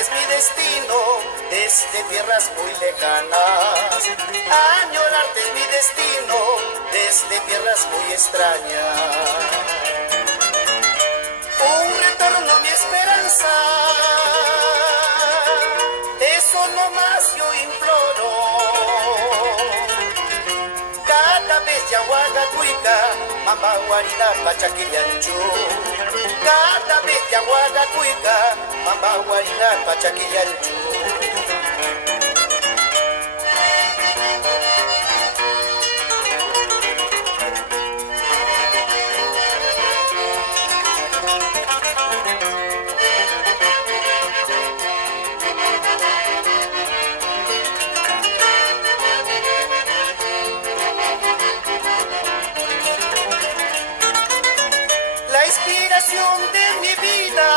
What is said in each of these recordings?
Añorarte es mi destino desde tierras muy lejanas. Añorarte es mi destino desde tierras muy extrañas. Un retorno mi esperanza, eso nomás yo imploro. Cada vez ya Huagacuica, mama guarina pachaquillanchu. Cada vez ya Huagacuica, mama guarina pachaquillanchu. La inspiración de mi vida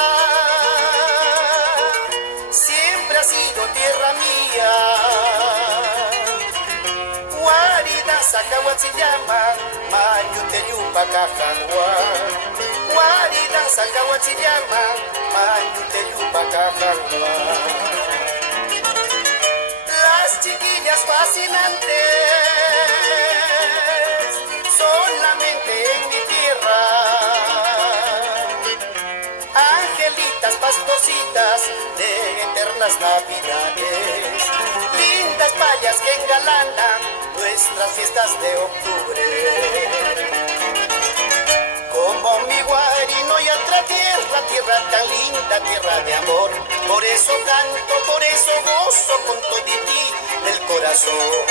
siempre ha sido tierra mía. Guarida Sacahuatzillama, Mayuteyupa Cajangua. Guarida Sacahuatzillama, Mayuteyupa Cajangua. Las chiquillas fascinantes solamente en mi tierra. Angelitas pastorcitas de eternas navidades, lindas payas que engalanan nuestras fiestas de octubre. Como mi guari no hay otra tierra, tierra tan linda, tierra de amor. Por eso canto, por eso gozo con todití del corazón.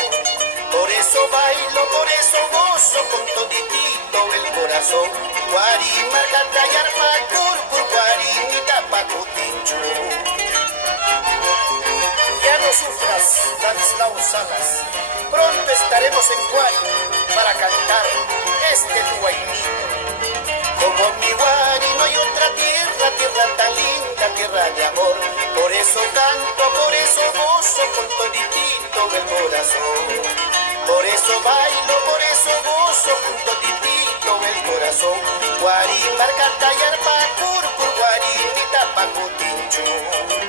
Por eso bailo, por eso gozo con toditito el corazón. Guari margata yarpa curcur, guari nitapa cutinchu. Ya no sufras, Ladislao Salas. Pronto estaremos en Guari para cantar este duainito. Como mi Guari no hay otra tierra, tierra tan linda, tierra de amor. Por eso canto, por eso gozo con toditito el corazón. Por eso bailo, por eso gozo con toditito el corazón. Guari margata yarpa curcur, guari nitapa cutinchu.